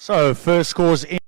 So first scores in.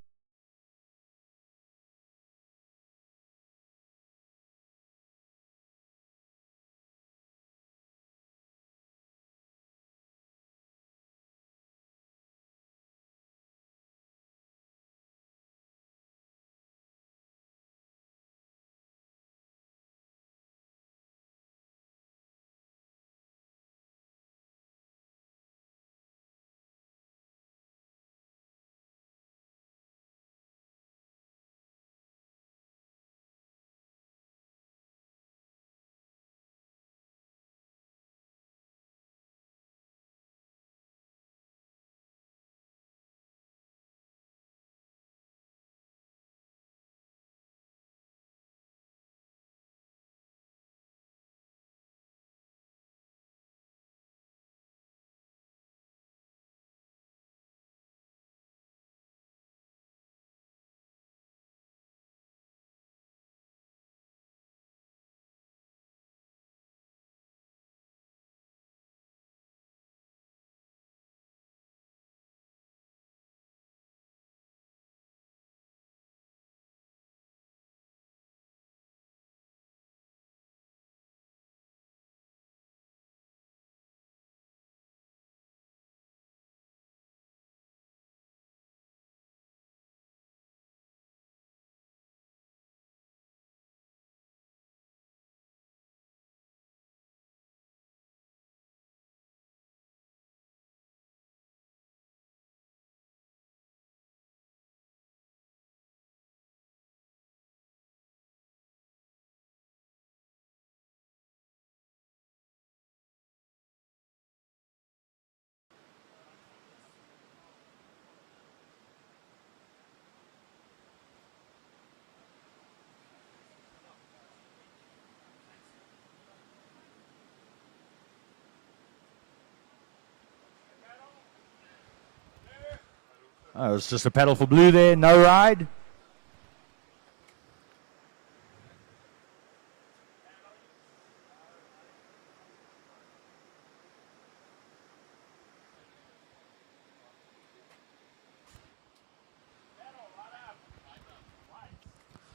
Oh, it's just a pedal for blue there, no ride.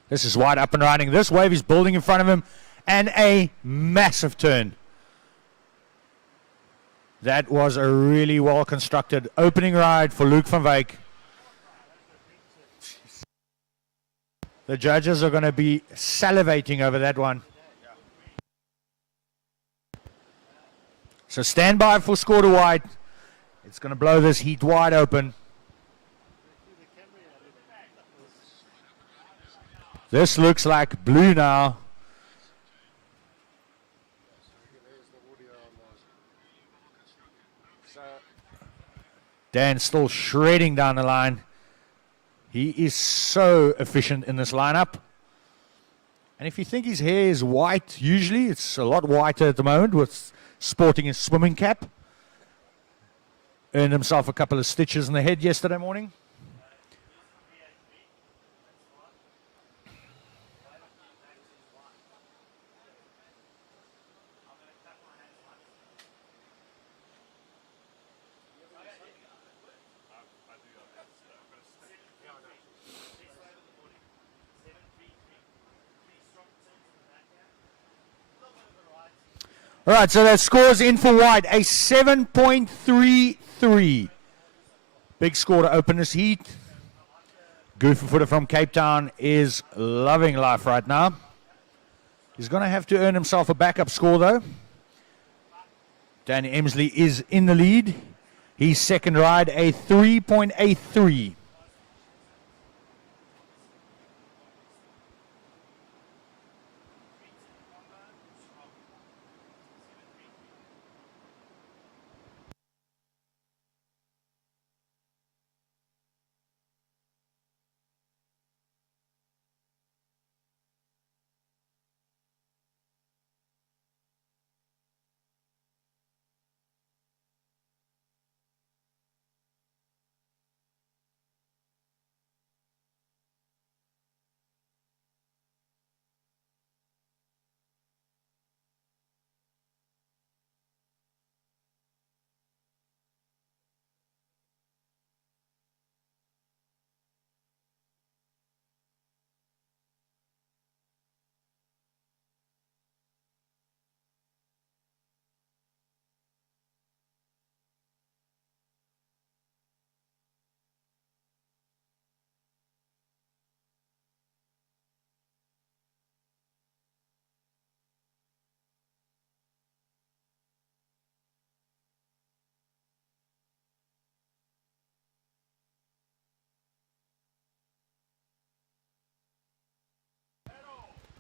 This is White up and riding. This wave is building in front of him, and a massive turn. That was a really well-constructed opening ride for Luke van Wyk. The judges are going to be salivating over that one. So stand by for score to White. It's going to blow this heat wide open. This looks like blue now. Dan still shredding down the line. He is so efficient in this lineup. And if you think his hair is white, usually it's a lot whiter at the moment with sporting his swimming cap. Earned himself a couple of stitches in the head yesterday morning. All right, so that scores in for White, a 7.33. Big score to open this heat. Goofy Footer from Cape Town is loving life right now. He's going to have to earn himself a backup score, though. Danny Emsley is in the lead. His second ride, a 3.83.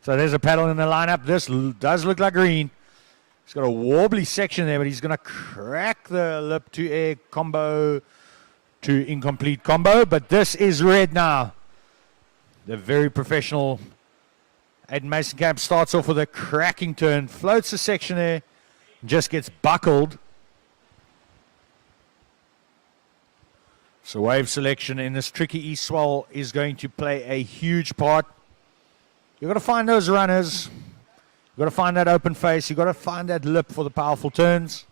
So there's a paddle in the lineup. This does look like green. He's got a wobbly section there, but he's going to crack the lip to air combo to incomplete combo. But this is red now. The very professional Aiden Mason-Camp starts off with a cracking turn, floats the section there, just gets buckled. So wave selection in this tricky east swell is going to play a huge part. You've got to find those runners. You've got to find that open face. You've got to find that lip for the powerful turns.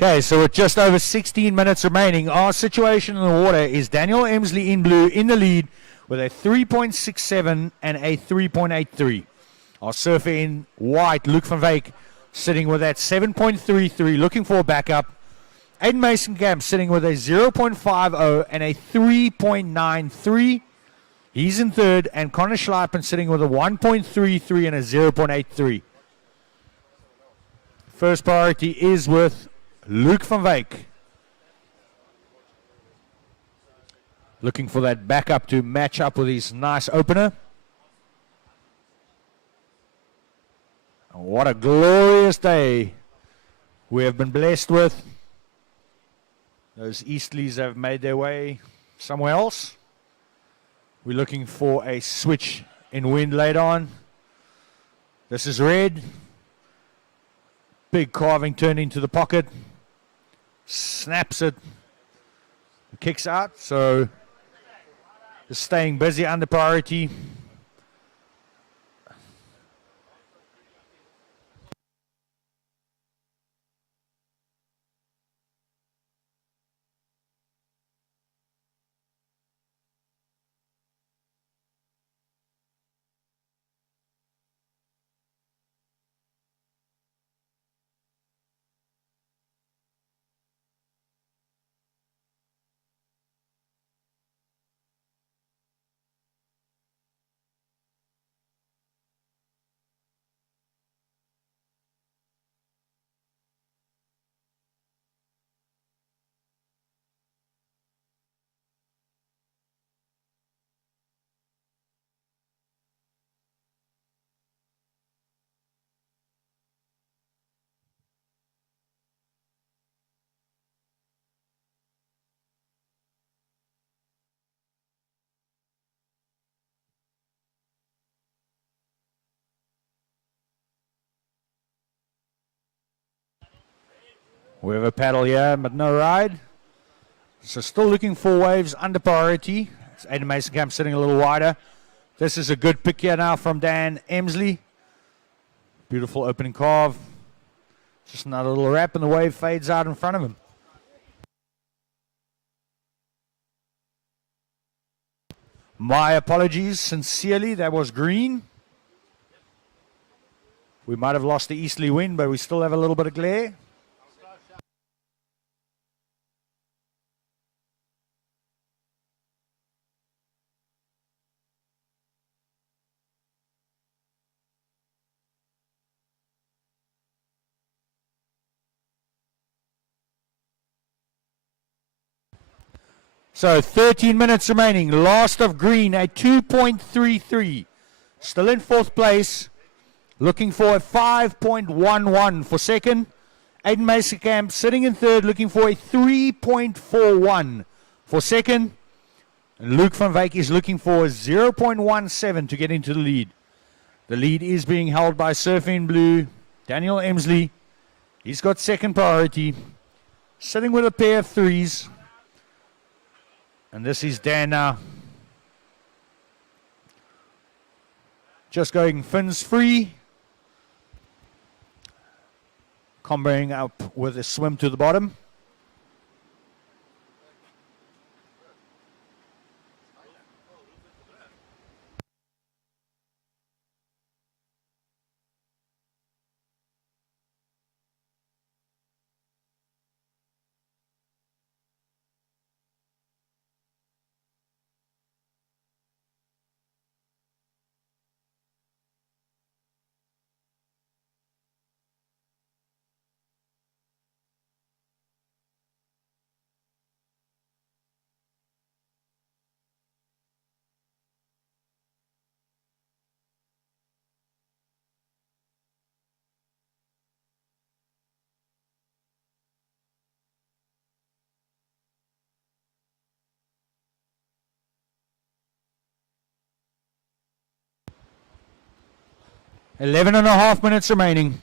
Okay, so with just over 16 minutes remaining, our situation in the water is Daniel Emsley in blue in the lead with a 3.67 and a 3.83. Our surfer in white, Luke van Wyk, sitting with that 7.33, looking for a backup. Aiden Mason-Camp sitting with a 0.50 and a 3.93. He's in third, and Connor Schleipen sitting with a 1.33 and a 0.83. First priority is with Luke van Wyk. Looking for that backup to match up with his nice opener. And what a glorious day we have been blessed with. Those easterlies have made their way somewhere else. We're looking for a switch in wind later on. This is red. Big carving turn into the pocket. Snaps it. Kicks out. So just staying busy under priority. We have a paddle here, but no ride. So still looking for waves under priority. It's Aiden Mason-Camp sitting a little wider. This is a good pick here now from Dan Emsley. Beautiful opening carve. Just another little wrap and the wave fades out in front of him. My apologies, sincerely, that was green. We might have lost the easterly wind, but we still have a little bit of glare. So 13 minutes remaining. Last of green, a 2.33. Still in fourth place. Looking for a 5.11 for second. Aiden Mason-Camp sitting in third, looking for a 3.41 for second. And Luke van Wyk is looking for a 0.17 to get into the lead. The lead is being held by Surfing Blue, Daniel Emsley. He's got second priority. Sitting with a pair of threes. And this is Dan now. Just going fins free. Comboing up with a swim to the bottom. 11.5 minutes remaining.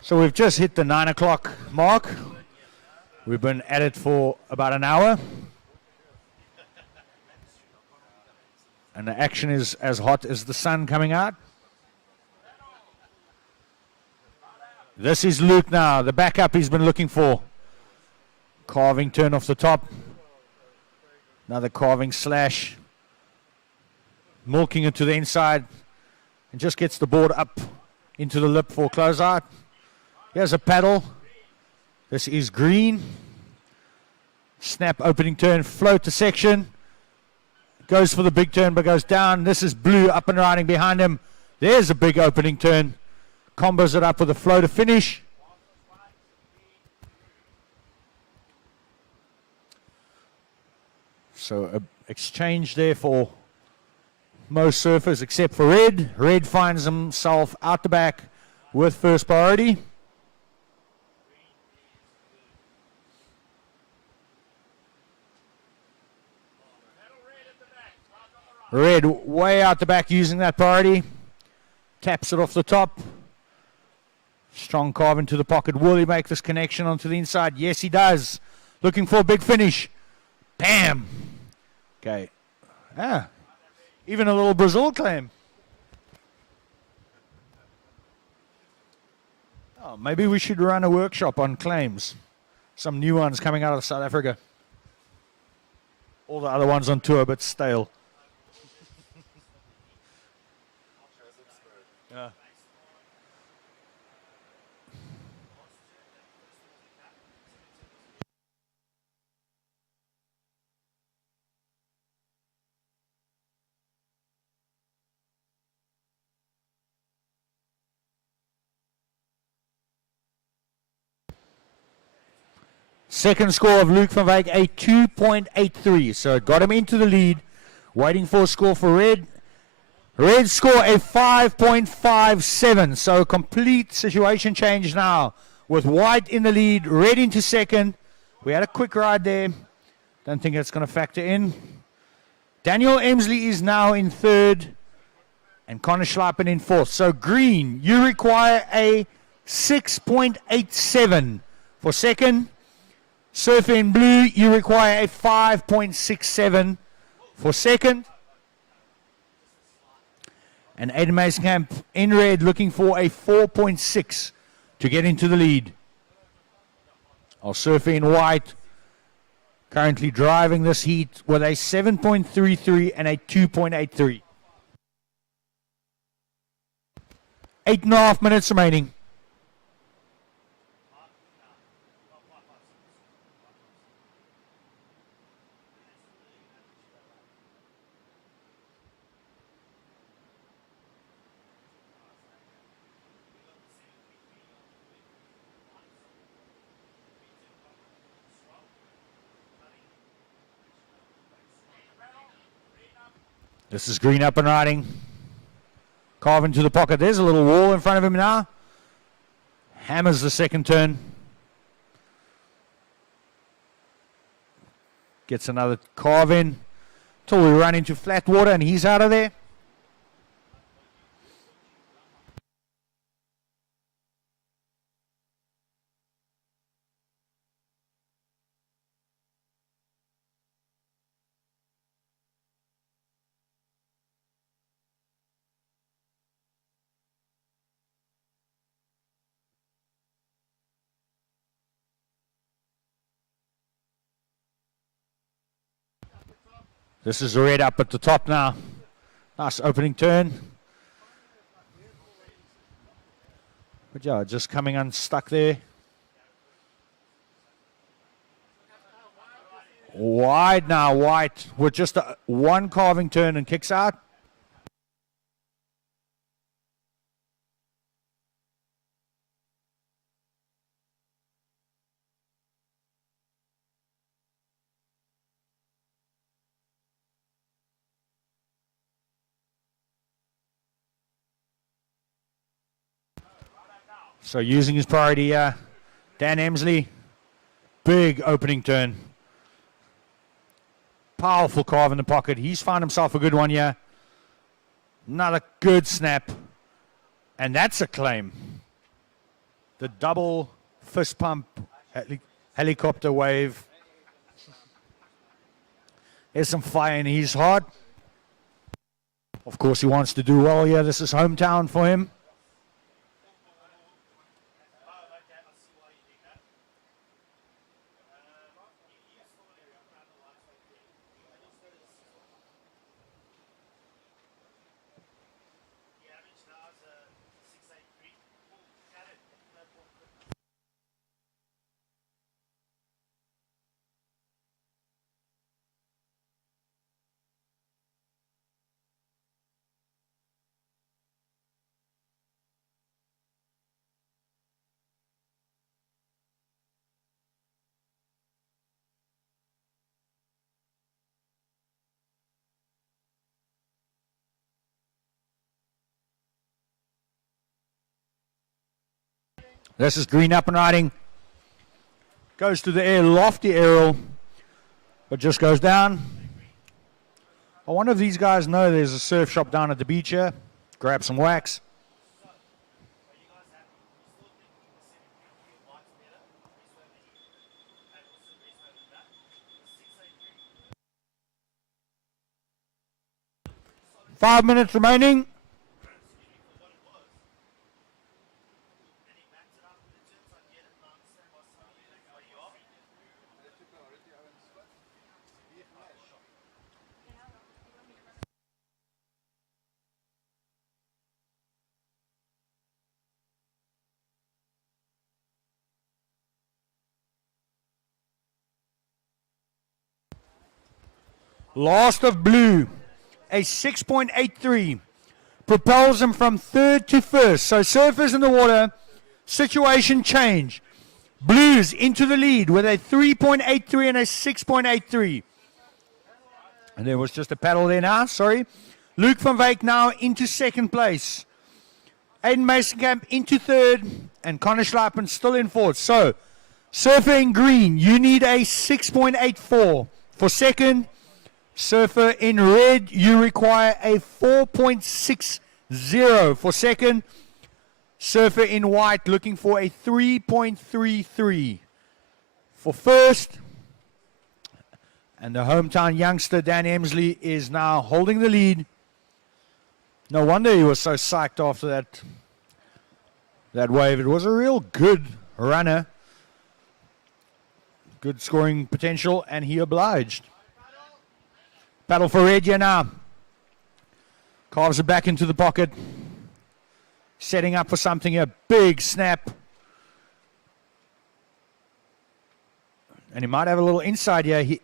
So we've just hit the 9 o'clock mark. We've been at it for about an hour. And the action is as hot as the sun coming out. This is Luke now, the backup he's been looking for. Carving turn off the top. Another carving slash. Milking it to the inside. And just gets the board up into the lip for closeout. Here's a paddle. This is green. Snap opening turn, float to section. Goes for the big turn but goes down. This is blue up and riding behind him. There's a big opening turn. Combos it up with a flow to finish. So a exchange there for most surfers except for Red. Red finds himself out the back with first priority. Red way out the back using that priority. Taps it off the top. Strong carve into the pocket. Will he make this connection onto the inside? Yes, he does. Looking for a big finish. Bam. Okay. Even a little Brazil claim. Oh, maybe we should run a workshop on claims. Some new ones coming out of South Africa. All the other ones on tour, but stale. Yeah. Second score of Luke van Wyk, a 2.83. So it got him into the lead. Waiting for a score for Red. Red score a 5.57. So complete situation change now. With White in the lead, Red into second. We had a quick ride there. Don't think that's going to factor in. Daniel Emsley is now in third. And Connor Schleipen in fourth. So green, you require a 6.87 for second. Surfer in blue, you require a 5.67 for second. And Aiden Masenkamp in red looking for a 4.6 to get into the lead. Our surfer in white currently driving this heat with a 7.33 and a 2.83. 8.5 minutes remaining. This is green up and riding. Carve into the pocket. There's a little wall in front of him now. Hammers the second turn. Gets another carve in. Till we run into flat water and he's out of there. This is Red up at the top now. Nice opening turn. But yeah, just coming unstuck there. Wide now, White with just one carving turn and kicks out. So using his priority, Dan Emsley, big opening turn. Powerful carve in the pocket. He's found himself a good one here. Another good snap. And that's a claim. The double fist pump helicopter wave. There's some fire in his heart. Of course, he wants to do well here. This is hometown for him. This is green up and riding. Goes to the air, lofty aerial, but just goes down. I wonder if these guys know there's a surf shop down at the beach here. Grab some wax. Five minutes remaining. Last of blue, a 6.83, propels him from third to first. So surfers in the water, situation change. Blues into the lead with a 3.83 and a 6.83. And there was just a paddle there now, sorry. Luke van Wyk now into second place. Aiden Masonkamp into third, and Connor Schleipen still in fourth. So, surfer in green, you need a 6.84 for second. Surfer in red, you require a 4.60 for second. Surfer in white, looking for a 3.33 for first. And the hometown youngster, Dan Emsley, is now holding the lead. No wonder he was so psyched after that wave. It was a real good runner. Good scoring potential, and he obliged. Paddle for red here now. Carves it back into the pocket. Setting up for something, a big snap. And he might have a little inside here. He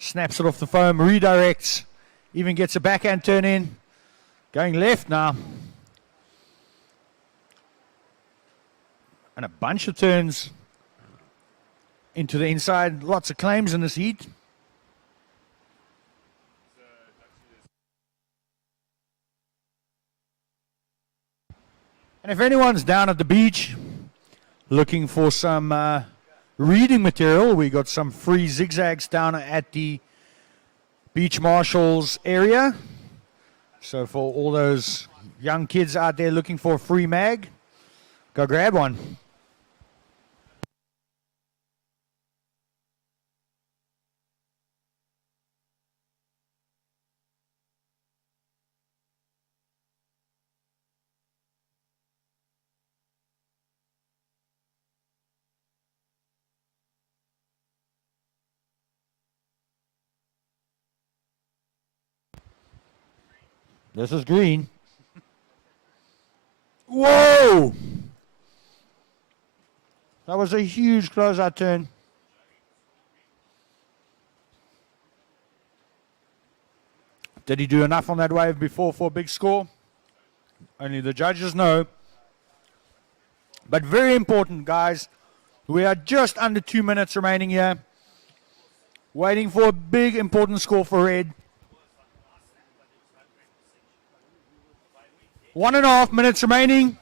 snaps it off the foam, redirects, even gets a backhand turn in. Going left now. And a bunch of turns into the inside. Lots of claims in this heat. And if anyone's down at the beach looking for some reading material, we got some free zigzags down at the Beach Marshals area. So for all those young kids out there looking for a free mag, go grab one. This is green. Whoa! That was a huge closeout turn. Did he do enough on that wave before for a big score? Only the judges know. But very important, guys. We are just under 2 minutes remaining here. Waiting for a big, important score for red. 1.5 minutes remaining.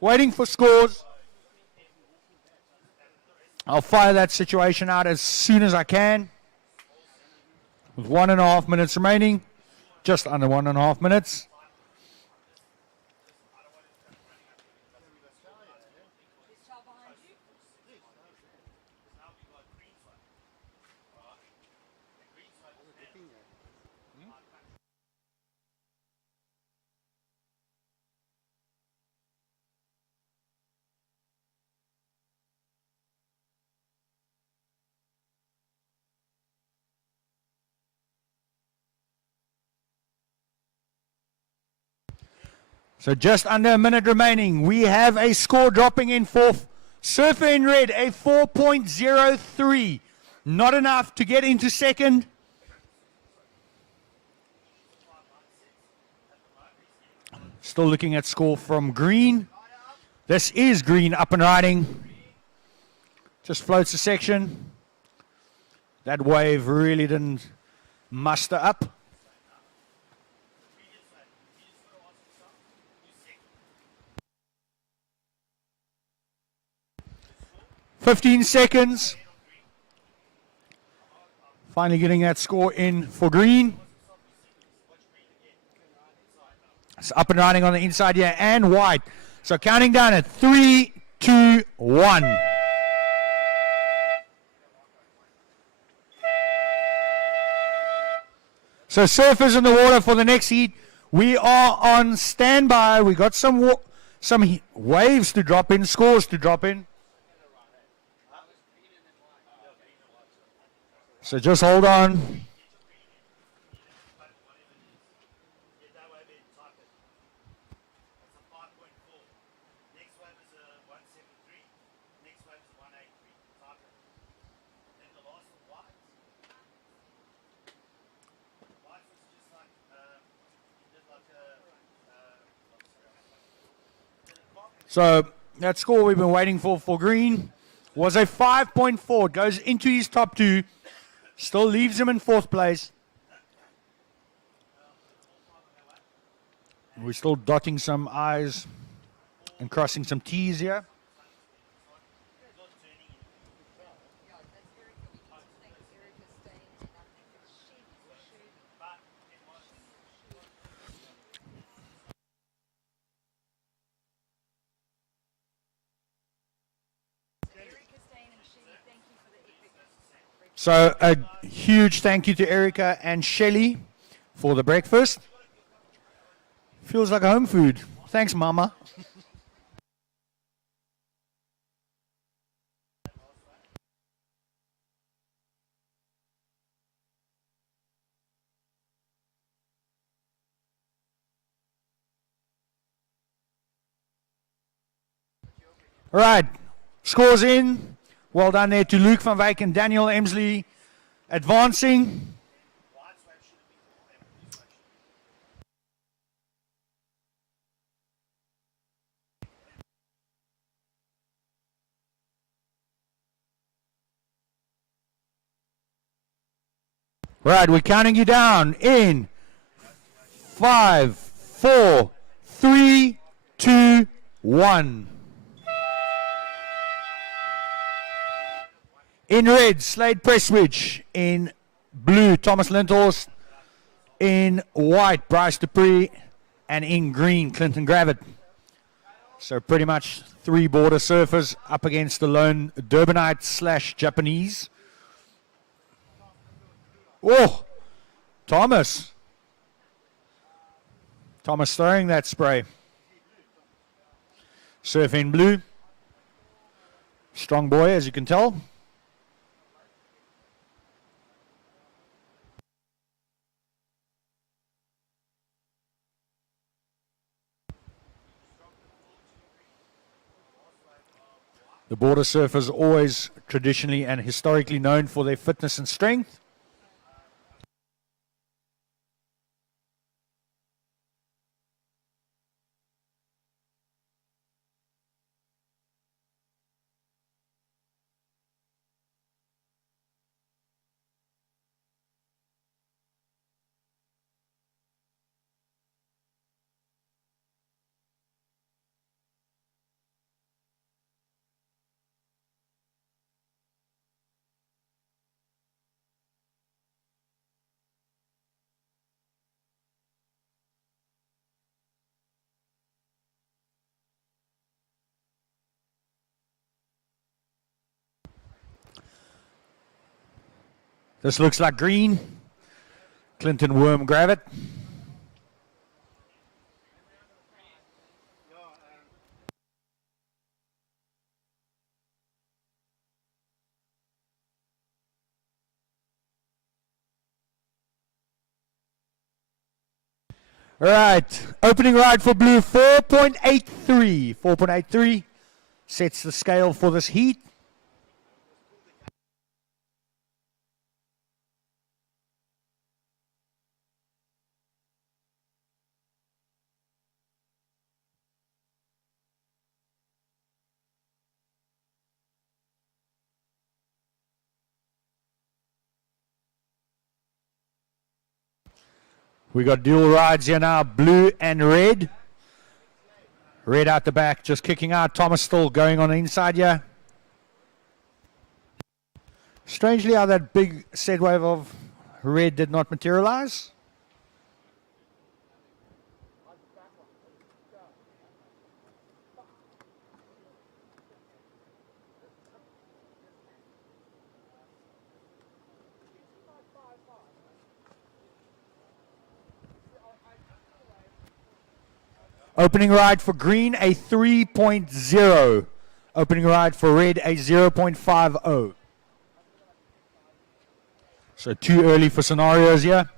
Waiting for scores. I'll fire that situation out as soon as I can. With 1.5 minutes remaining, just under 1.5 minutes. So just under a minute remaining. We have a score dropping in for Surfer in red, a 4.03. Not enough to get into second. Still looking at score from green. This is green up and riding. Just floats a section. That wave really didn't muster up. 15 seconds. Finally getting that score in for green. It's up and riding on the inside here and white. So counting down at 3, 2, 1. So surfers in the water for the next heat. We are on standby. We got some waves to drop in, scores to drop in. So just hold on. So that score we've been waiting for green was a 5.4. Goes into his top two. Still leaves him in fourth place. We're still dotting some I's and crossing some T's here. So a huge thank you to Erica and Shelly for the breakfast. Feels like a home food. Thanks, Mama. All right, scores in. Well done there to Luke van Wyk and Daniel Emsley advancing. Right, we're counting you down in 5, 4, 3, 2, 1. In red, Slade Presswich. In blue, Thomas Lindhorst. In white, Bryce Dupree. And in green, Clinton Gravitt. So pretty much 3 border surfers up against the lone Durbanite / Japanese. Oh, Thomas. Thomas throwing that spray. Surf in blue. Strong boy, as you can tell. The border surfers always traditionally and historically known for their fitness and strength. This looks like green. Clinton worm grab it. All right, opening ride for blue, 4.83. 4.83 sets the scale for this heat. We got dual rides here now, blue and red. Red out the back, just kicking out. Thomas still going on the inside here. Strangely how that big set wave of red did not materialize. Opening ride for green, a 3.0. Opening ride for red, a 0.50. So too early for scenarios here.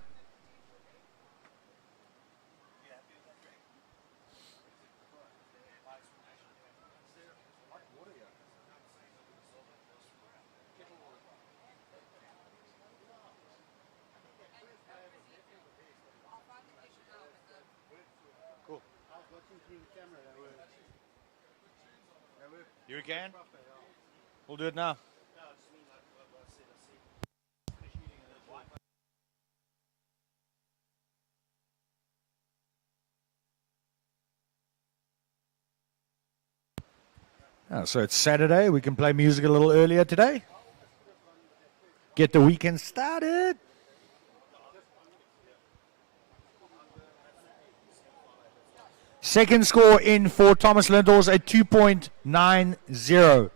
You again? We'll do it now. So it's Saturday. We can play music a little earlier today. Get the weekend started. Second score in for Thomas Lindors, a 2.90.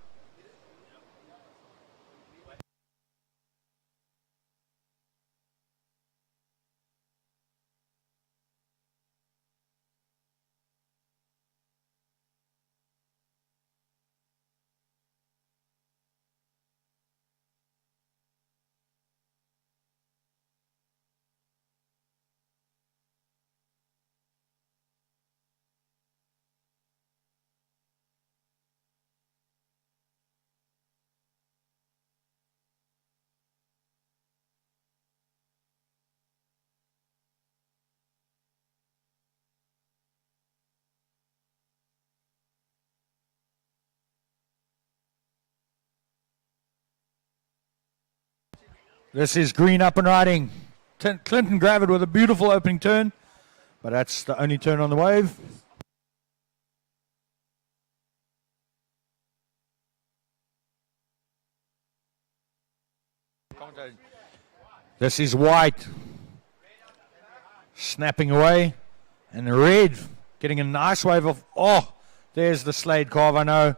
This is green up and riding. Clinton grabbed it with a beautiful opening turn, but that's the only turn on the wave. This is white. Snapping away. And the red getting a nice wave of, oh, there's the Slade carve, I know.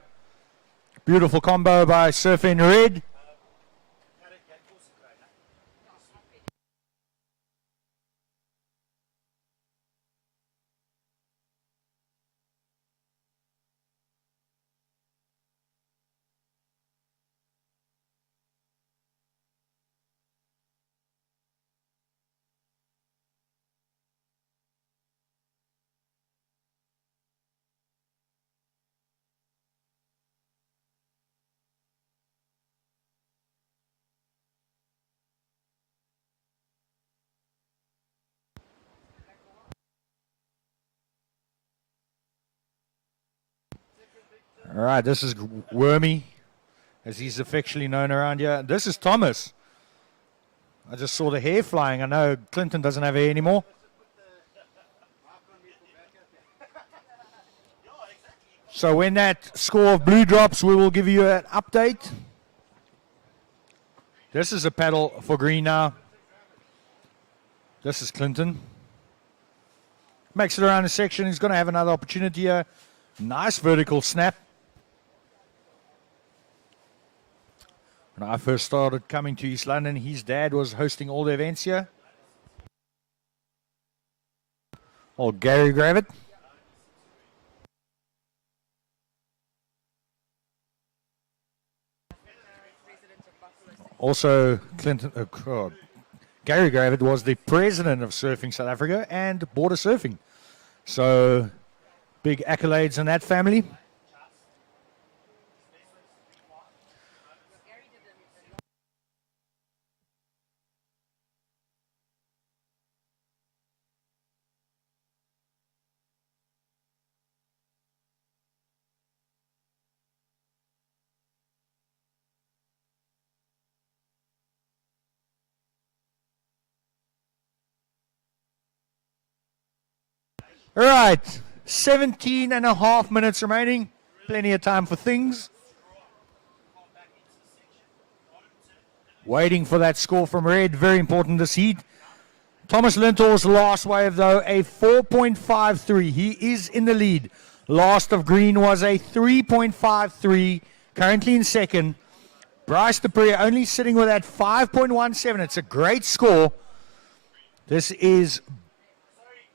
Beautiful combo by Surf in red. All right, this is Wormy, as he's affectionately known around here. This is Thomas. I just saw the hair flying. I know Clinton doesn't have hair anymore. So when that score of blue drops, we will give you an update. This is a paddle for green now. This is Clinton. Makes it around the section. He's going to have another opportunity here. Nice vertical snap. When I first started coming to East London, his dad was hosting all the events here. Old Gary Gravett. Also, Gary Gravett was the president of Surfing South Africa and Border Surfing. So, big accolades in that family. All right, 17 and a half minutes remaining. Plenty of time for things. Waiting for that score from Red. Very important this heat. Thomas Lintor's last wave, though, a 4.53. He is in the lead. Last of Green was a 3.53. Currently in second. Bryce Dupree only sitting with that 5.17. It's a great score. This is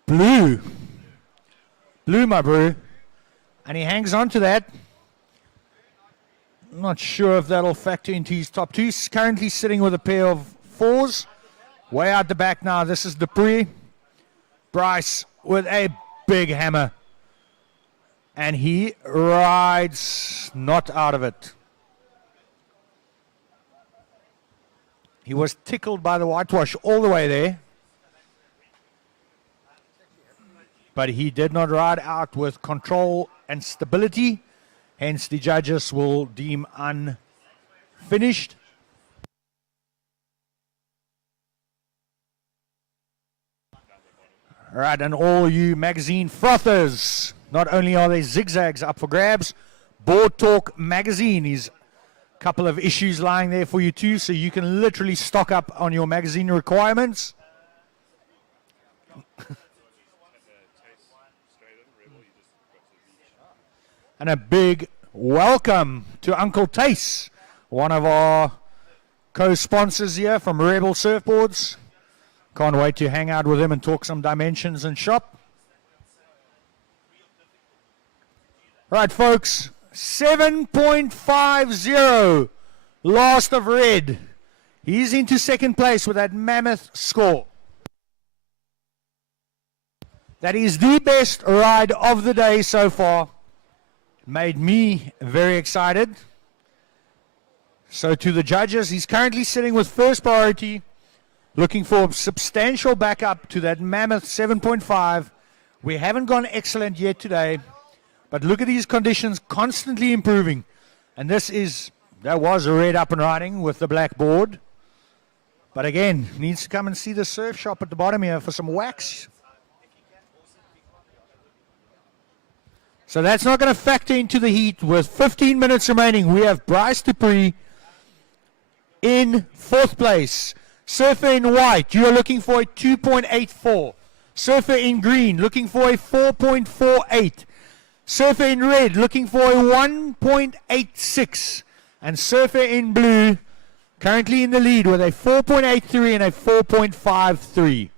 Blue. Blue, my brew. And he hangs on to that. I'm not sure if that'll factor into his top two. He's currently sitting with a pair of fours. Way out the back now. This is Dupree. Bryce with a big hammer. And he rides not out of it. He was tickled by the whitewash all the way there. But he did not ride out with control and stability. Hence, the judges will deem unfinished. All right, and all you magazine frothers, not only are there zigzags up for grabs, Board Talk magazine is a couple of issues lying there for you too, so you can literally stock up on your magazine requirements. And a big welcome to Uncle Tace, one of our co-sponsors here from Rebel Surfboards. Can't wait to hang out with him and talk some dimensions and shop. Right, folks, 7.50, last of Red. He's into second place with that mammoth score. That is the best ride of the day so far. Made me very excited. So to the judges, he's currently sitting with first priority, looking for substantial backup to that mammoth 7.5. We haven't gone excellent yet today, but look at these conditions constantly improving. And that was a Red up and riding with the black board. But again, needs to come and see the surf shop at the bottom here for some wax. So that's not going to factor into the heat. With 15 minutes remaining, we have Bryce Dupree in fourth place. Surfer in white, you are looking for a 2.84. Surfer in green, looking for a 4.48. Surfer in red, looking for a 1.86. And Surfer in blue, currently in the lead with a 4.83 and a 4.53.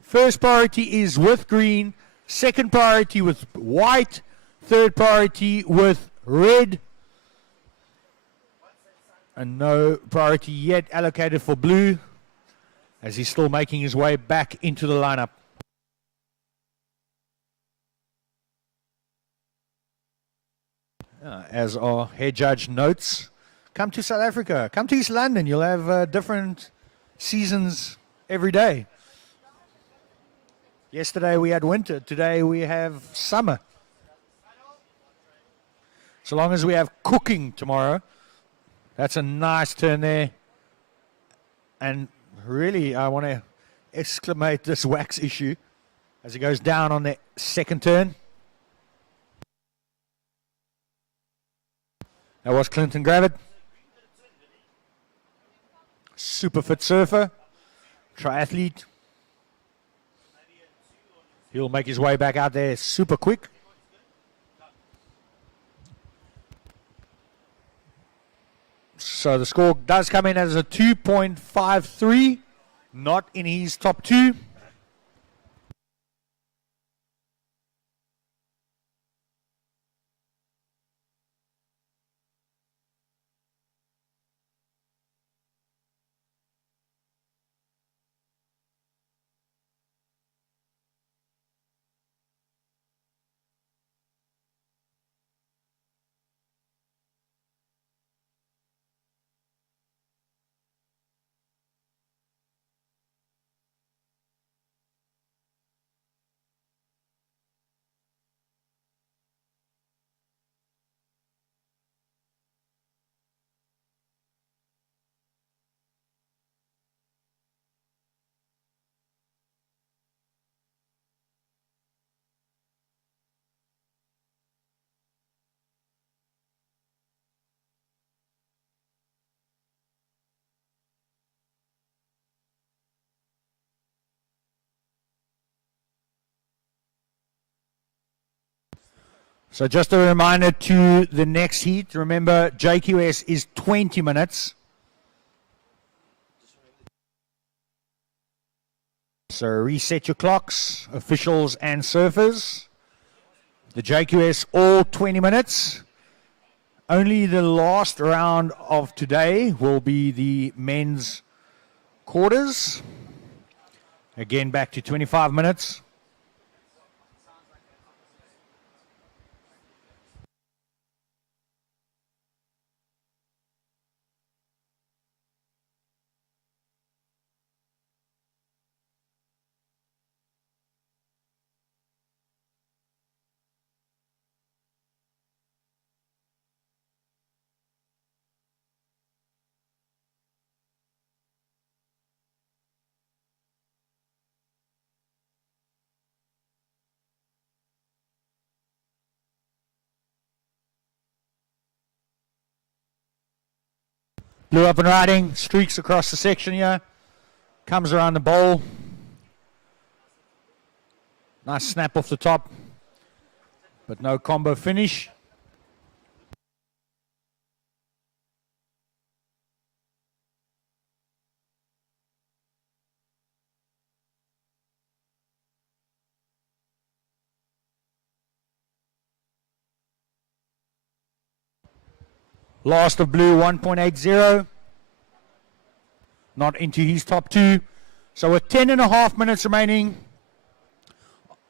First priority is with green. Second priority with white. Third priority with red. And no priority yet allocated for blue, as he's still making his way back into the lineup. As our head judge notes, come to South Africa, come to East London. You'll have different seasons every day. Yesterday we had winter, today we have summer. So long as we have cooking tomorrow, that's a nice turn there. And really, I want to exclamate this wax issue as he goes down on the second turn. That was Clinton Gravett. Super fit surfer, triathlete. He'll make his way back out there super quick. So the score does come in as a 2.53, not in his top two. So just a reminder to the next heat. Remember, JQS is 20 minutes. So reset your clocks, officials and surfers. The JQS all 20 minutes. Only the last round of today will be the men's quarters. Again, back to 25 minutes. Blue up and riding, streaks across the section here. Comes around the bowl. Nice snap off the top, but no combo finish. Last of blue, 1.80. Not into his top two. So with 10.5 minutes remaining,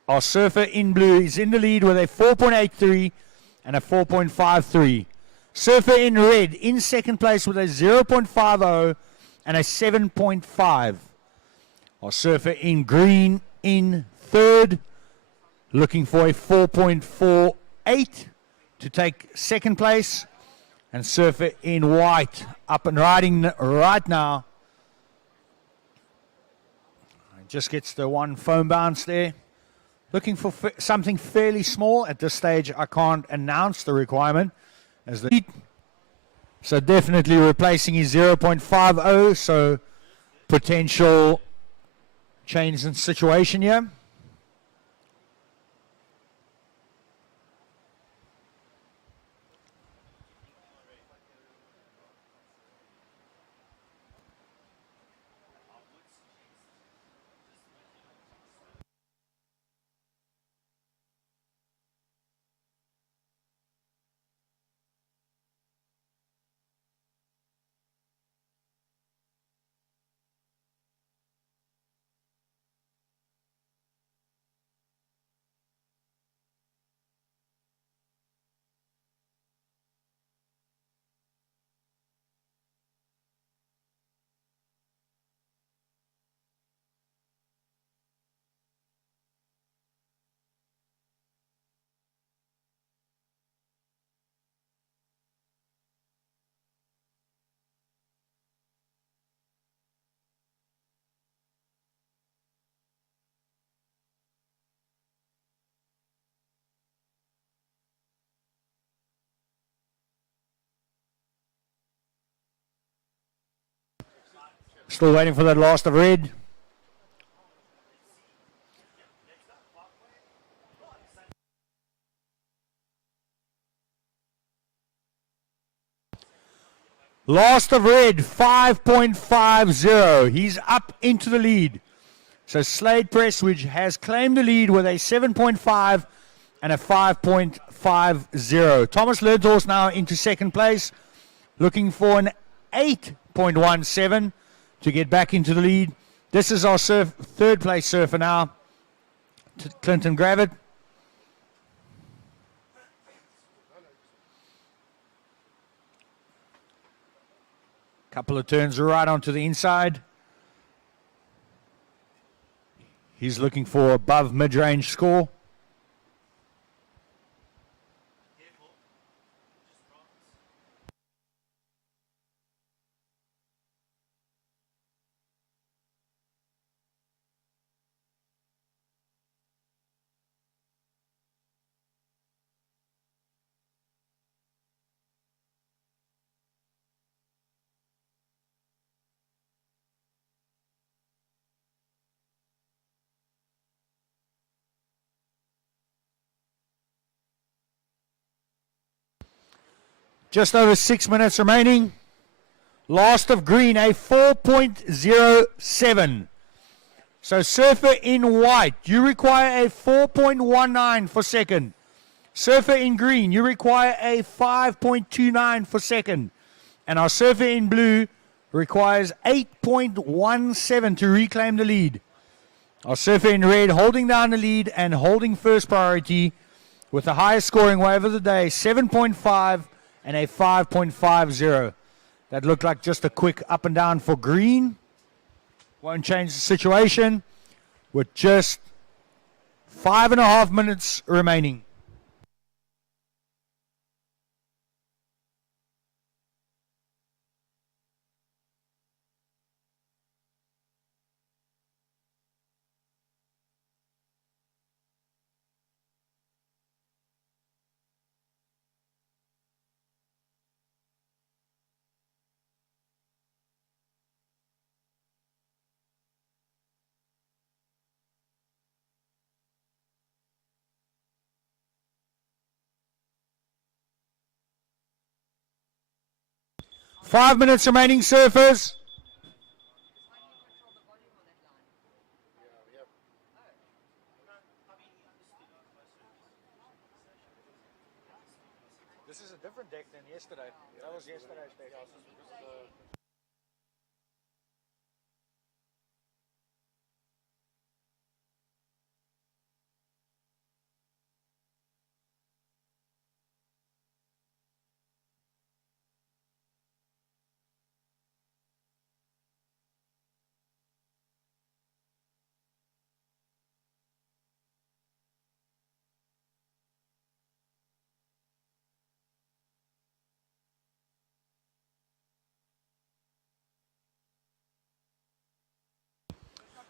our surfer in blue is in the lead with a 4.83 and a 4.53. Surfer in red in second place with a 0.50 and a 7.5. Our surfer in green in third, looking for a 4.48 to take second place. And surfer in white up and riding right now. Just gets the one foam bounce there. Looking for something fairly small. At this stage, I can't announce the requirement. As the so definitely replacing his 0.50. So potential change in situation here. Still waiting for that last of red. Last of red, 5.50. He's up into the lead. So Slade Presswich has claimed the lead with a 7.5 and a 5.50. Thomas Lindhorst now into second place, looking for an 8.17 to get back into the lead. This is our third place surfer now, Clinton Gravitt. Couple of turns right onto the inside. He's looking for above mid-range score. Just over 6 minutes remaining. Last of green, a 4.07. So surfer in white, you require a 4.19 for second. Surfer in green, you require a 5.29 for second. And our surfer in blue requires 8.17 to reclaim the lead. Our surfer in red holding down the lead and holding first priority with the highest scoring wave of the day, 7.5 and a 5.50. That looked like just a quick up and down for green. Won't change the situation with just 5.5 minutes remaining. Five minutes remaining, surfers. This is a different deck than yesterday. That was yesterday's deck.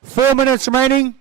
4 minutes remaining.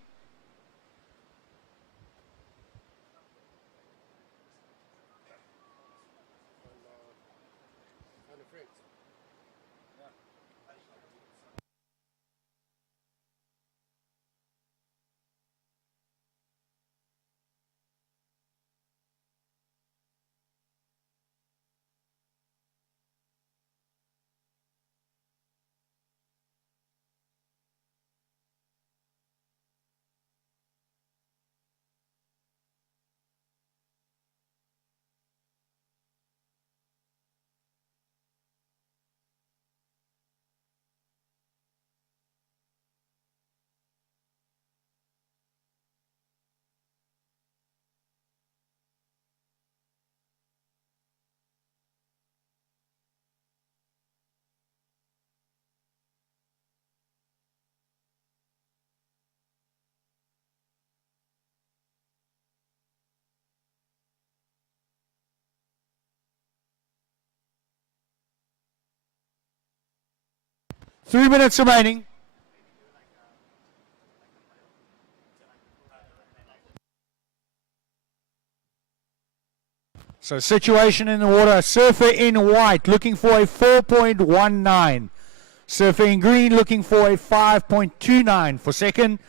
Three minutes remaining. So situation in the water, surfer in white looking for a 4.19. Surfer in green looking for a 5.29 for second.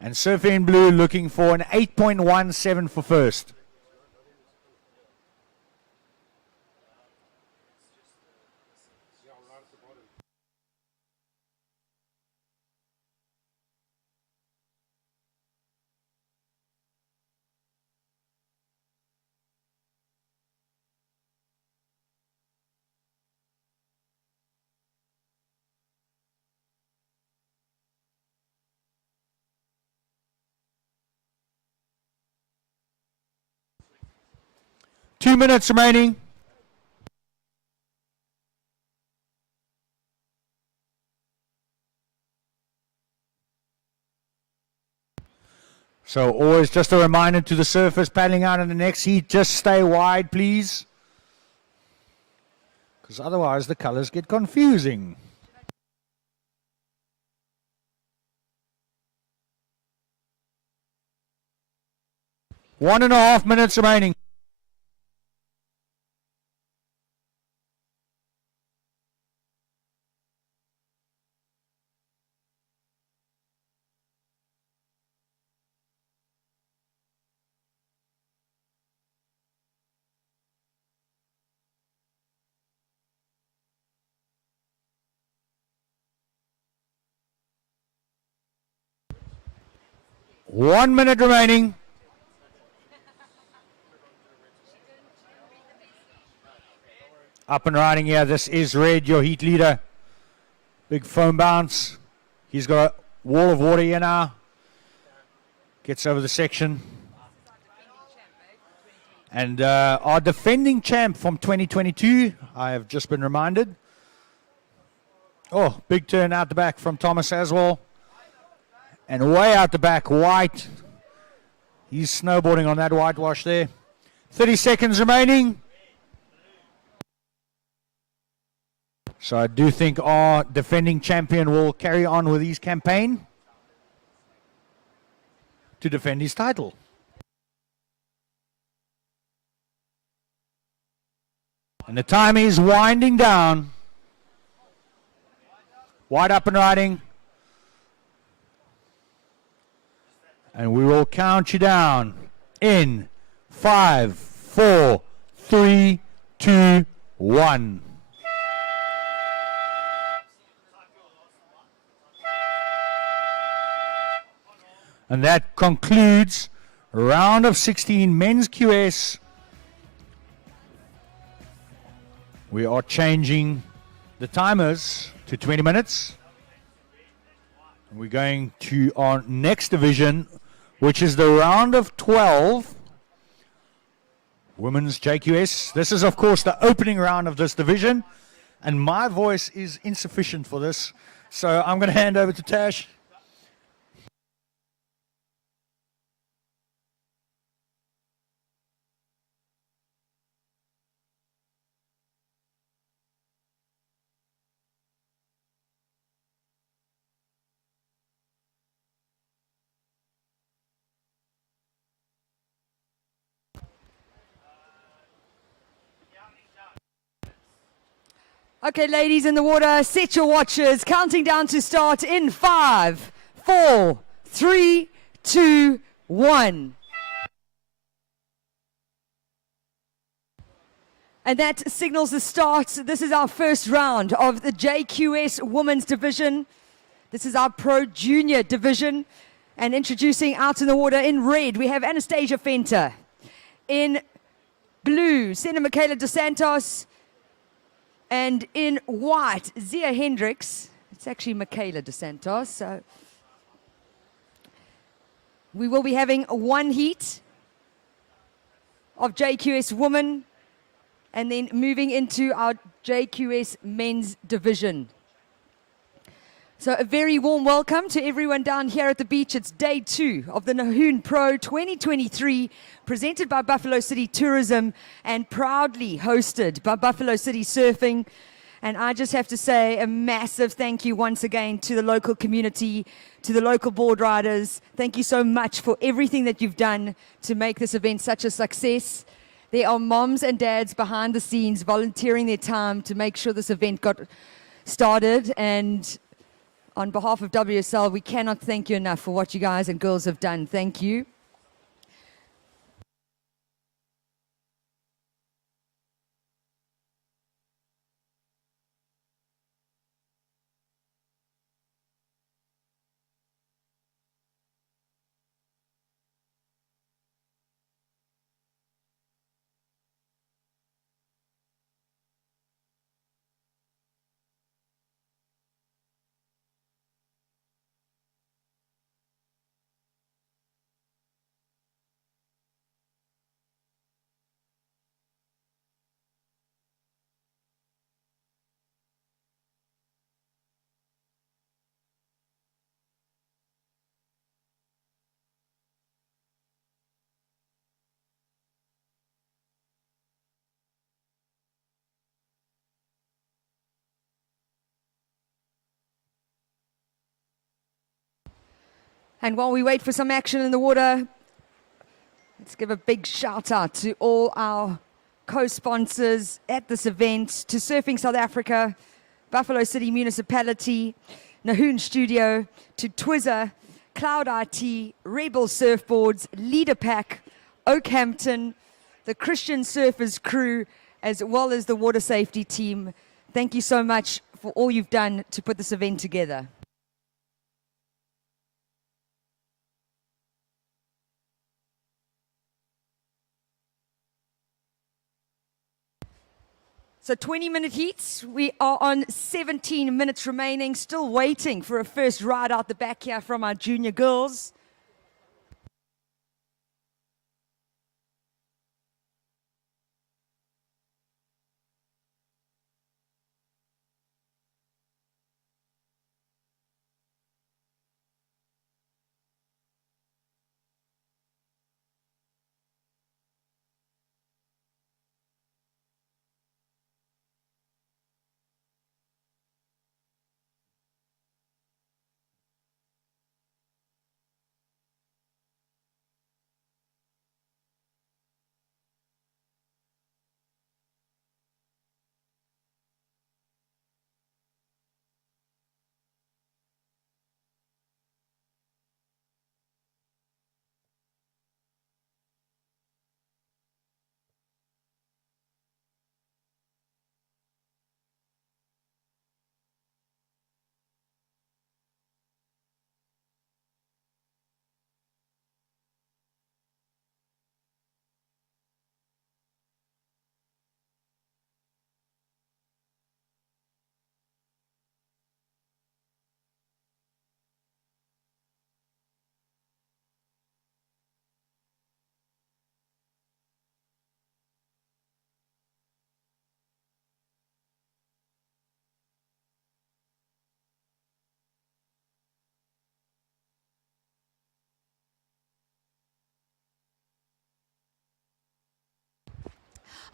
And surfer in blue looking for an 8.17 for first. 2 minutes remaining. So always just a reminder to the surfers paddling out in the next heat, just stay wide, please. Because otherwise the colors get confusing. One and a half minutes remaining. One minute remaining. Up and riding here. This is Red, your heat leader. Big foam bounce. He's got a wall of water here now. Gets over the section. And our defending champ from 2022, I have just been reminded. Oh, big turn out the back from Thomas as well. And way out the back, White. He's snowboarding on that whitewash there. 30 seconds remaining. So I do think our defending champion will carry on with his campaign to defend his title. And the time is winding down. White up and riding. And we will count you down in 5, 4, 3, 2, 1. And that concludes round of 16 men's QS. We are changing the timers to 20 minutes. We're going to our next division, which is the round of 12 women's JQS. This is, of course, the opening round of this division, and my voice is insufficient for this, so I'm going to hand over to Tash. Okay, ladies in the water, set your watches. Counting down to start in 5, 4, 3, 2, 1. And that signals the start. This is our first round of the JQS Women's Division. This is our Pro Junior Division. And introducing out in the water in red, we have Anastasia Fenter. In blue, Senna Michaela Dos Santos. And in white, Zia Hendricks. It's actually Michaela Dos Santos. So we will be having one heat of JQS Women and then moving into our JQS Men's Division. So a very warm welcome to everyone down here at the beach. It's day 2 of the Nahoon Pro 2023, presented by Buffalo City Tourism and proudly hosted by Buffalo City Surfing. And I just have to say a massive thank you once again to the local community, to the local board riders. Thank you so much for everything that you've done to make this event such a success. There are moms and dads behind the scenes volunteering their time to make sure this event got started, and on behalf of WSL, we cannot thank you enough for what you guys and girls have done. Thank you. And while we wait for some action in the water, let's give a big shout out to all our co-sponsors at this event, to Surfing South Africa, Buffalo City Municipality, Nahoon Studio, to Twizzler, Cloud IT, Rebel Surfboards, Leader Pack, Oakhampton, the Christian Surfers crew, as well as the water safety team. Thank you so much for all you've done to put this event together. So 20-minute heats. We are on 17 minutes remaining, still waiting for a first ride out the back here from our junior girls.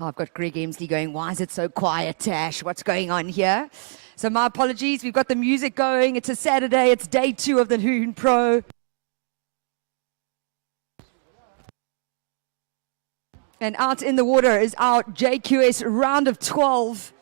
Oh, I've got Greg Emsley going, why is it so quiet, Tash? What's going on here? So my apologies. We've got the music going. It's a Saturday. It's day 2 of the Nahoon Pro. And out in the water is our JQS round of 12.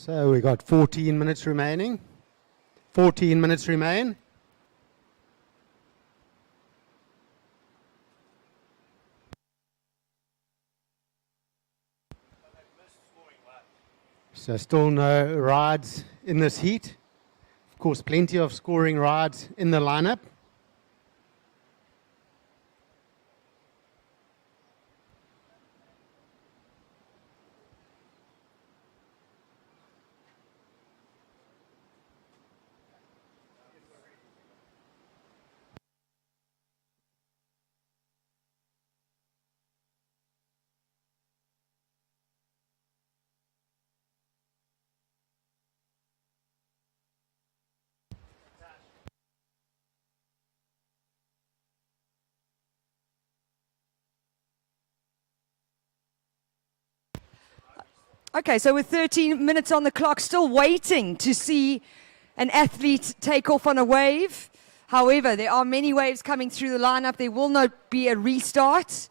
So we got 14 minutes remaining. 14 minutes remain. So still no rides in this heat. Of course, plenty of scoring rides in the lineup. Okay, so with 13 minutes on the clock, still waiting to see an athlete take off on a wave. However, there are many waves coming through the lineup. There will not be a restart.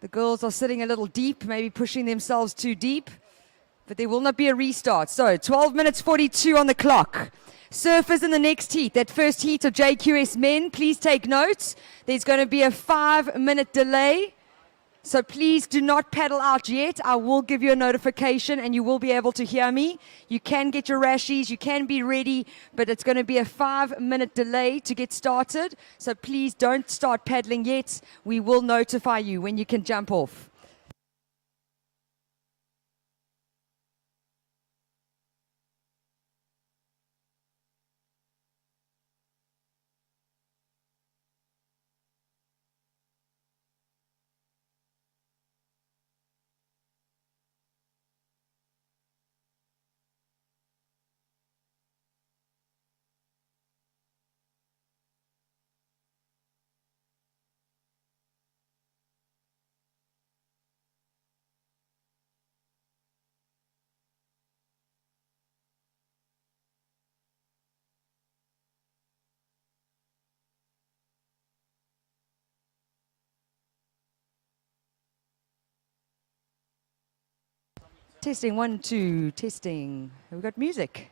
The girls are sitting a little deep, maybe pushing themselves too deep, but there will not be a restart. So 12 minutes 42 on the clock. Surfers in the next heat, that first heat of JQS men, please take note. There's going to be a 5-minute delay. So please do not paddle out yet. I will give you a notification and you will be able to hear me. You can get your rashies, you can be ready, but it's going to be a 5-minute delay to get started. So please don't start paddling yet. We will notify you when you can jump off. Testing, 1, 2, testing. Have we got music?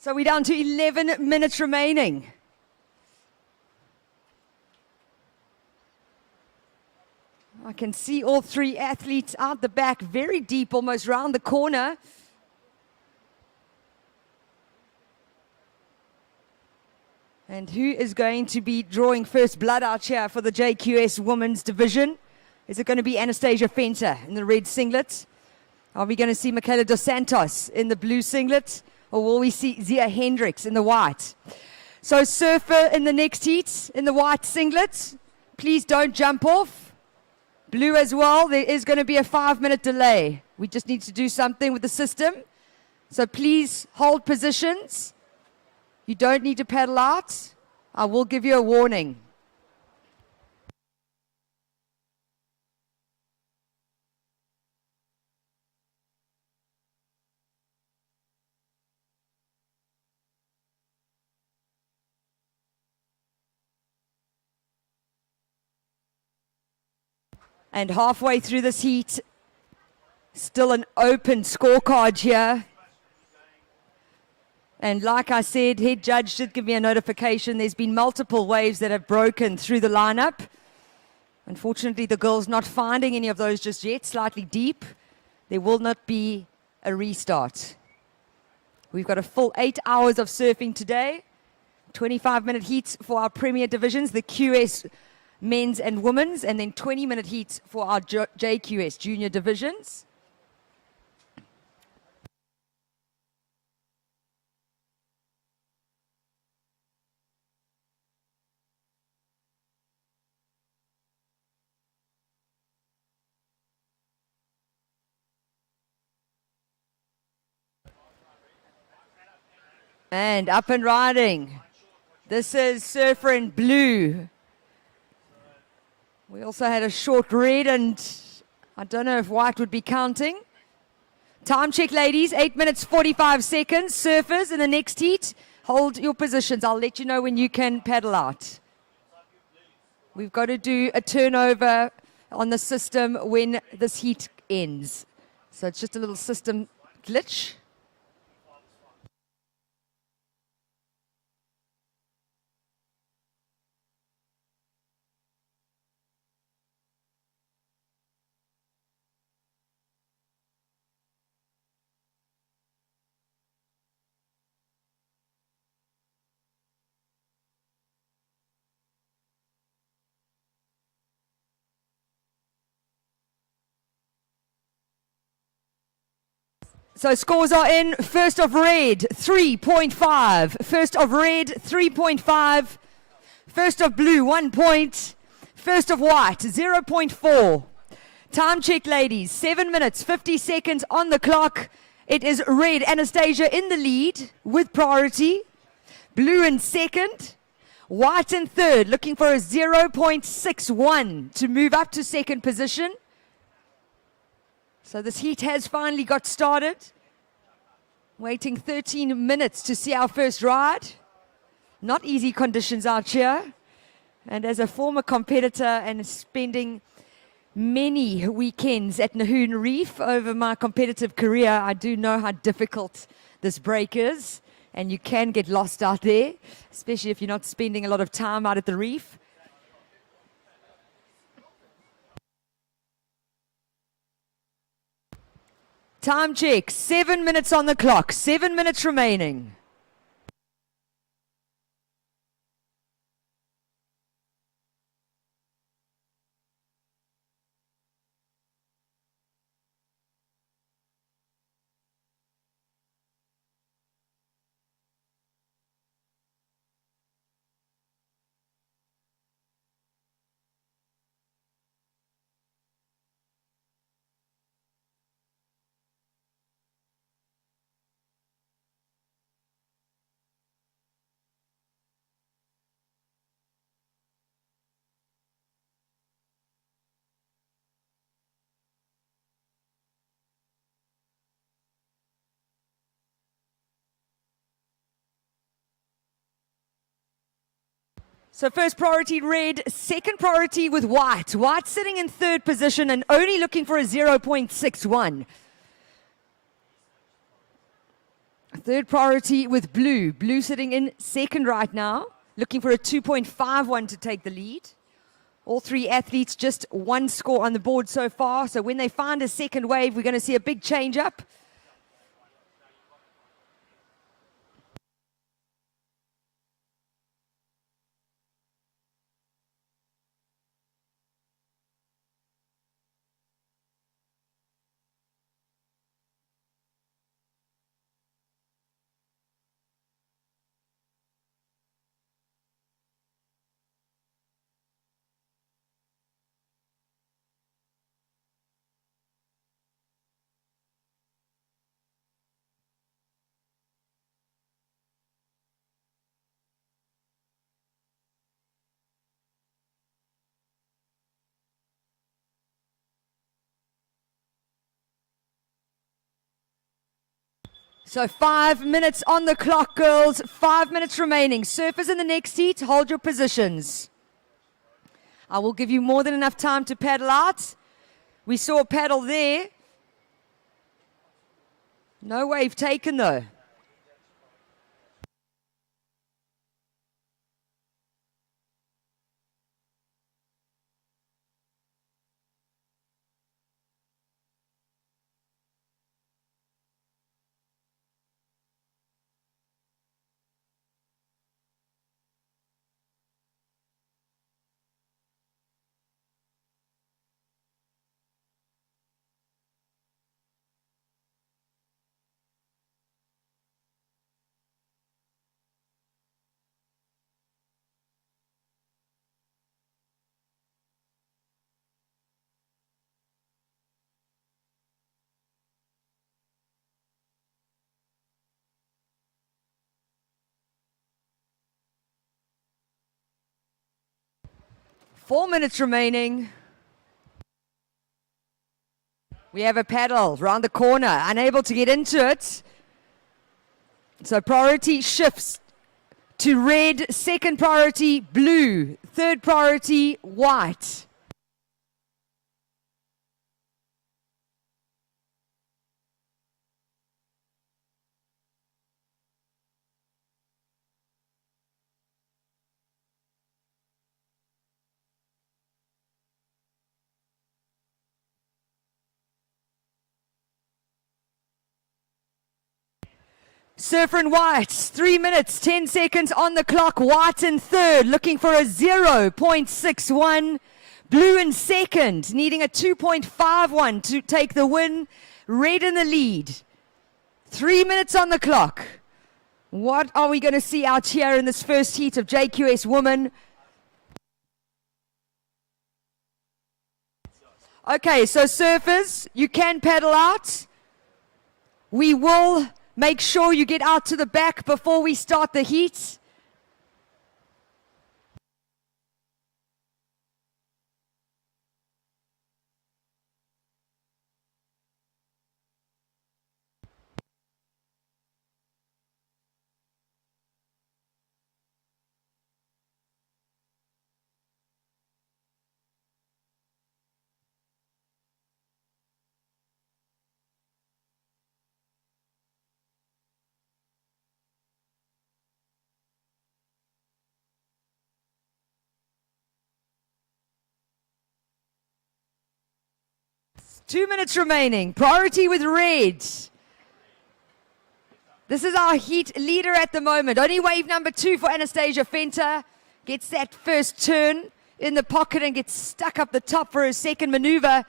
So we're down to 11 minutes remaining. I can see all three athletes out the back, very deep, almost round the corner. And who is going to be drawing first blood out here for the JQS women's division? Is it going to be Anastasia Fenter in the red singlet? Are we going to see Michaela Dos Santos in the blue singlet? Or will we see Zia Hendricks in the white? So surfer in the next heat in the white singlet. Please don't jump off. Blue as well. There is going to be a 5-minute delay. We just need to do something with the system. So please hold positions. You don't need to paddle out. I will give you a warning. And halfway through this heat, still an open scorecard here. And like I said, head judge did give me a notification. There's been multiple waves that have broken through the lineup. Unfortunately, the girls not finding any of those just yet, slightly deep. There will not be a restart. We've got a full 8 hours of surfing today. 25-minute heats for our premier divisions, the QS men's and women's, and then 20-minute heats for our JQS junior divisions. And up and riding. This is surfer in blue. We also had a short red, and I don't know if white would be counting. Time check, ladies, 8 minutes 45 seconds. Surfers in the next heat, hold your positions. I'll let you know when you can paddle out. We've got to do a turnover on the system when this heat ends. So it's just a little system glitch. So scores are in. First of red, 3.5. First of red, 3.5. First of blue, 1 point. First of white, 0.4. Time check, ladies. 7 minutes, 50 seconds on the clock. It is red, Anastasia, in the lead with priority. Blue in second. White in third, looking for a 0.61 to move up to second position. So this heat has finally got started. Waiting 13 minutes to see our first ride. Not easy conditions out here. And as a former competitor and spending many weekends at Nahoon Reef over my competitive career, I do know how difficult this break is. And you can get lost out there, especially if you're not spending a lot of time out at the reef. Time check, 7 minutes on the clock, 7 minutes remaining. So first priority red, second priority with white. White sitting in third position and only looking for a 0.61. Third priority with blue. Blue sitting in second right now, looking for a 2.51 to take the lead. All three athletes just one score on the board so far. So when they find a second wave, we're going to see a big change up. So 5 minutes on the clock, girls. 5 minutes remaining. Surfers in the next heat, hold your positions. I will give you more than enough time to paddle out. We saw a paddle there. No wave taken though. Four minutes remaining. We have a paddle round the corner, unable to get into it. So priority shifts to red, second priority blue, third priority white. Surfer in white, 3 minutes, 10 seconds on the clock. White in third, looking for a 0.61. Blue in second, needing a 2.51 to take the win. Red in the lead. 3 minutes on the clock. What are we going to see out here in this first heat of JQS Women? Okay, so surfers, you can paddle out. We will make sure you get out to the back before we start the heat. Two minutes remaining. Priority with red. This is our heat leader at the moment. Only wave number 2 for Anastasia Fenter. Gets that first turn in the pocket and gets stuck up the top for her second maneuver.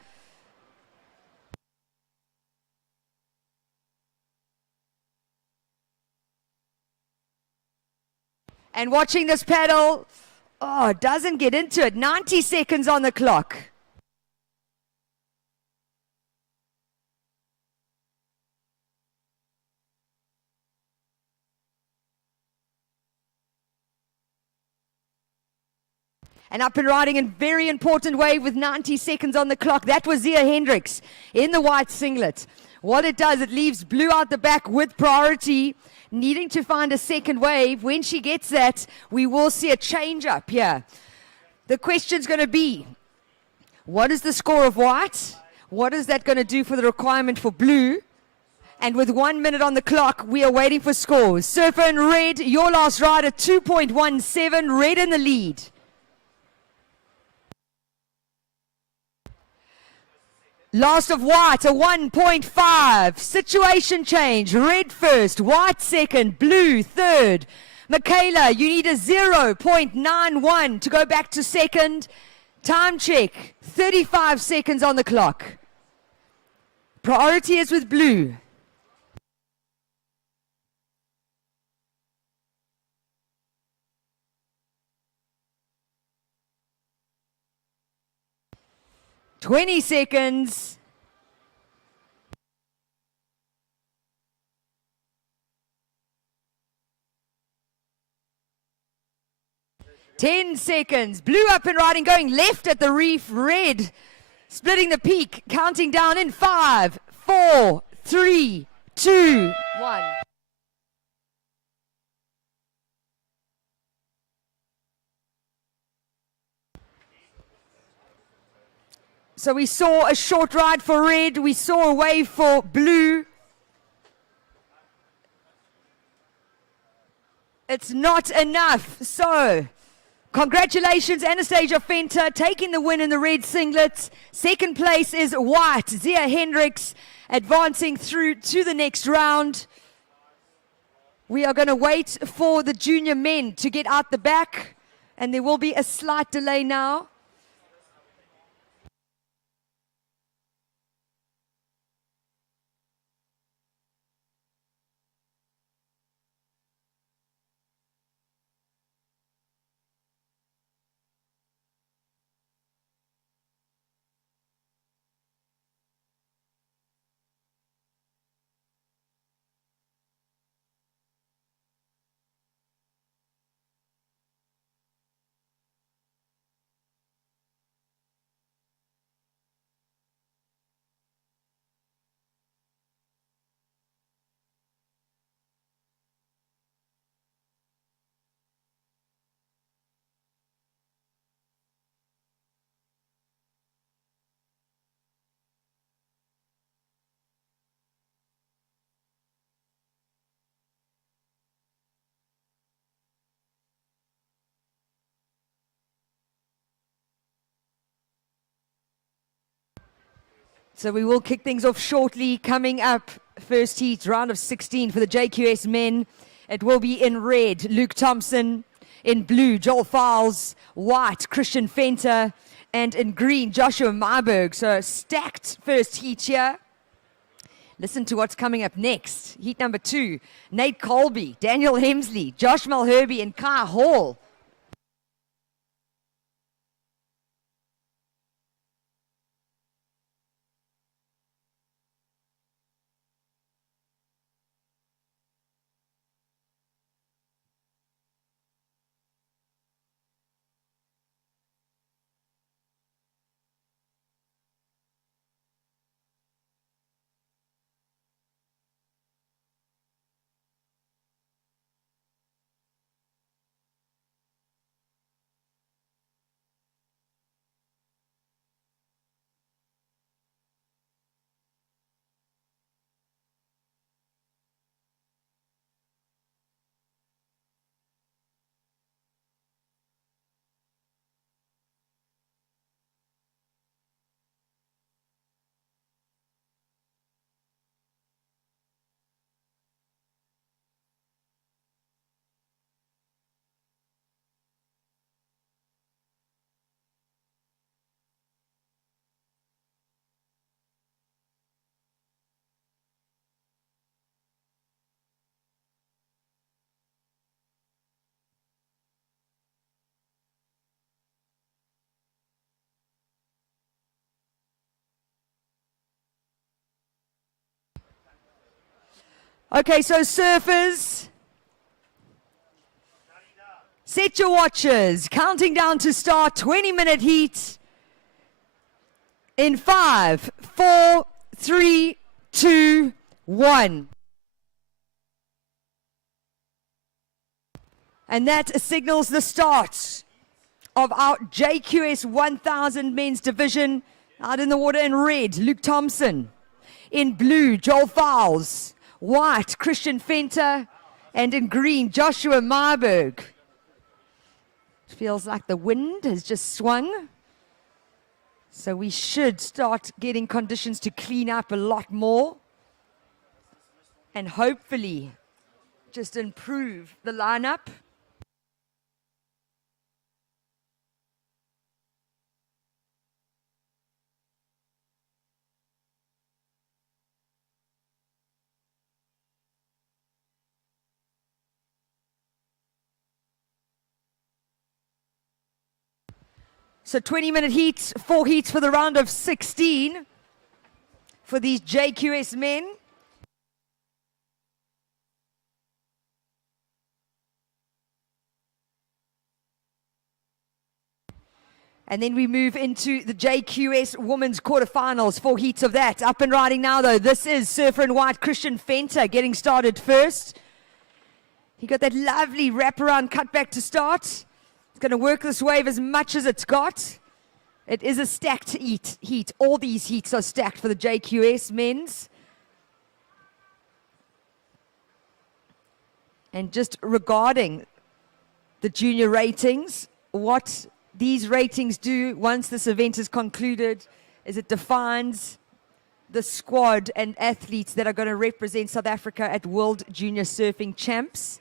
And watching this paddle, oh, doesn't get into it. 90 seconds on the clock. And up and riding in very important wave with 90 seconds on the clock. That was Zia Hendricks in the white singlet. What it does, it leaves blue out the back with priority, needing to find a second wave. When she gets that, we will see a change up here. The question's going to be, what is the score of white? What is that going to do for the requirement for blue? And with 1 minute on the clock, we are waiting for scores. Surfer in red, your last rider, 2.17, red in the lead. Last of white, a 1.5. Situation change. Red first, white second, blue third. Michaela, you need a 0.91 to go back to second. Time check, 35 seconds on the clock. Priority is with blue. Twenty seconds. Ten seconds. Blue up and riding, going left at the reef. Red splitting the peak. Counting down in 5, 4, 3, 2, 1. So we saw a short ride for red. We saw a wave for blue. It's not enough. So, congratulations, Anastasia Fenter, taking the win in the red singlet. Second place is white, Zia Hendricks, advancing through to the next round. We are going to wait for the junior men to get out the back, and there will be a slight delay now. So we will kick things off shortly. Coming up, first heat, round of 16 for the JQS men. It will be in red, Luke Thompson. In blue, Joel Fowles. White, Christian Fenter. And in green, Joshua Myberg. So stacked first heat here. Listen to what's coming up next. Heat number 2, Nate Colby, Daniel Hemsley, Josh Malherby, and Kai Hall. Okay, so surfers, set your watches. Counting down to start, 20-minute heat. In 5, 4, 3, 2, 1. And that signals the start of our JQS 1000 men's division. Out in the water in red, Luke Thompson. In blue, Joel Fowles. White, Christian Fenter. And in green, Joshua Marburg. It feels like the wind has just swung. So we should start getting conditions to clean up a lot more. And hopefully just improve the lineup. So 20-minute heats, 4 heats for the round of 16 for these JQS men. And then we move into the JQS women's quarterfinals, 4 heats of that. Up and riding now, though. This is surfer in white, Christian Fenter, getting started first. He got that lovely wraparound cutback to start. It's going to work this wave as much as it's got. It is a stacked heat. All these heats are stacked for the JQS men's. And just regarding the junior ratings, what these ratings do once this event is concluded is it defines the squad and athletes that are going to represent South Africa at World Junior Surfing Champs.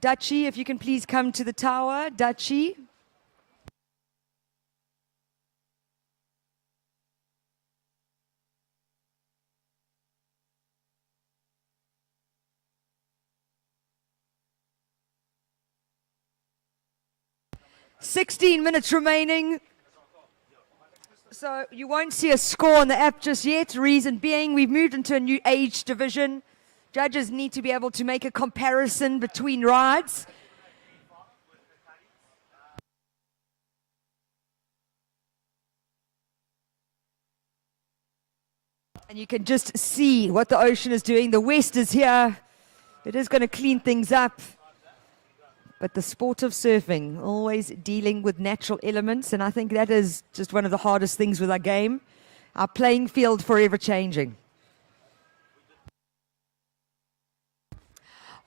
Dutchie, if you can please come to the tower. Dutchie. "16 minutes remaining." So you won't see a score on the app just yet. Reason being, we've moved into a new age division. Judges need to be able to make a comparison between rides. And you can just see what the ocean is doing. The west is here. It is going to clean things up. But the sport of surfing, always dealing with natural elements, and I think that is just one of the hardest things with our game. Our playing field forever changing.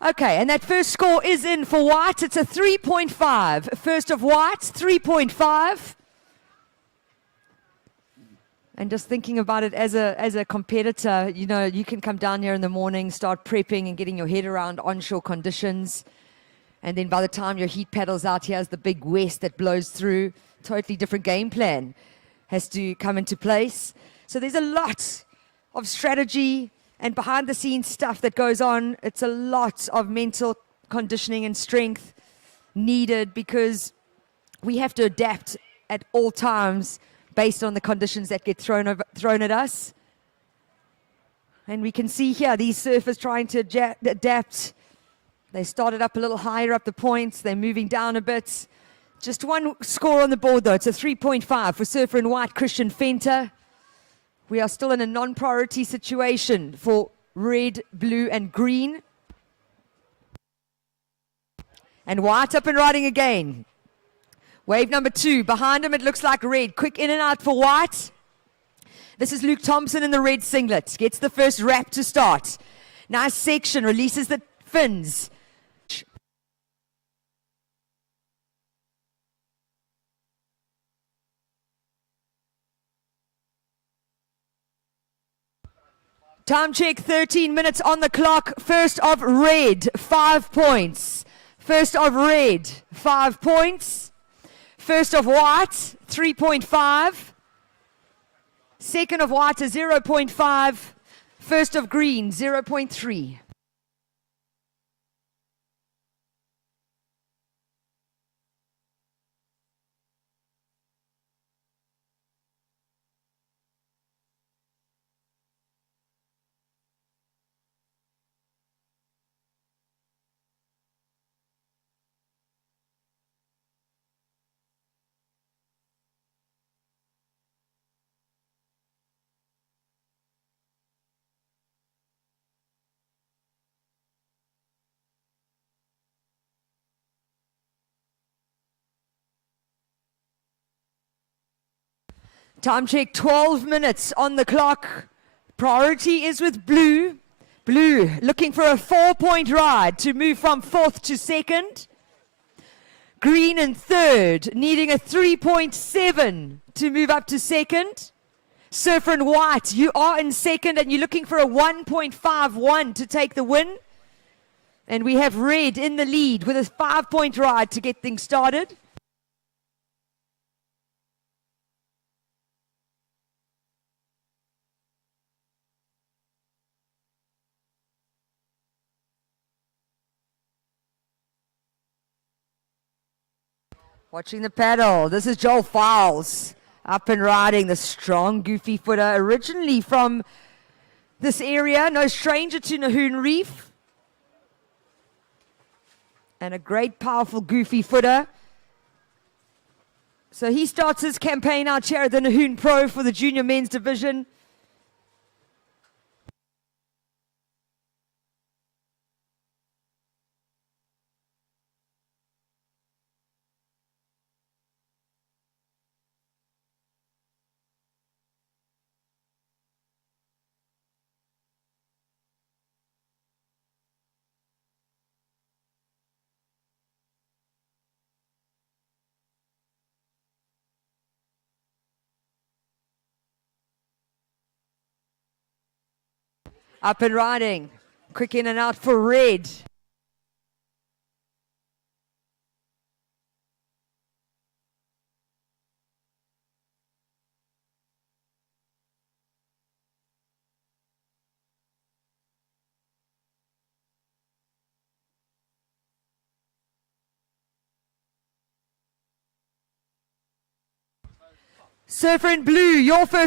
Okay, and that first score is in for white. It's a 3.5. First of white, 3.5. And just thinking about it as a competitor, you know, you can come down here in the morning, start prepping and getting your head around onshore conditions. And then by the time your heat paddles out, here's the big west that blows through. Totally different game plan has to come into place. So there's a lot of strategy and behind the scenes stuff that goes on. It's a lot of mental conditioning and strength needed because we have to adapt at all times based on the conditions that get thrown at us. And we can see here these surfers trying to adapt. They started up a little higher up the points. They're moving down a bit. Just one score on the board, though. It's a 3.5 for surfer in white, Christian Fenter. We are still in a non-priority situation for red, blue, and green. And white up and riding again. Wave number 2. Behind him, it looks like red. Quick in and out for white. This is Luke Thompson in the red singlet. Gets the first wrap to start. Nice section. Releases the fins. Time check, 13 minutes on the clock. First of red, 5 points. First of red, 5 points. First of white, 3.5. Second of white is 0.5. First of green, 0.3. Time check, 12 minutes on the clock. Priority is with blue. Blue looking for a 4-point ride to move from 4th to 2nd. Green in 3rd, needing a 3.7 to move up to 2nd. Surfer in white, you are in 2nd and you're looking for a 1.51 to take the win. And we have red in the lead with a 5-point ride to get things started. Watching the paddle, this is Joel Fowles up and riding the strong goofy footer, originally from this area, no stranger to Nahoon Reef. And a great powerful goofy footer. So he starts his campaign out here at the Nahoon Pro for the junior men's division. Up and riding. Quick in and out for red. Surfer in blue, your first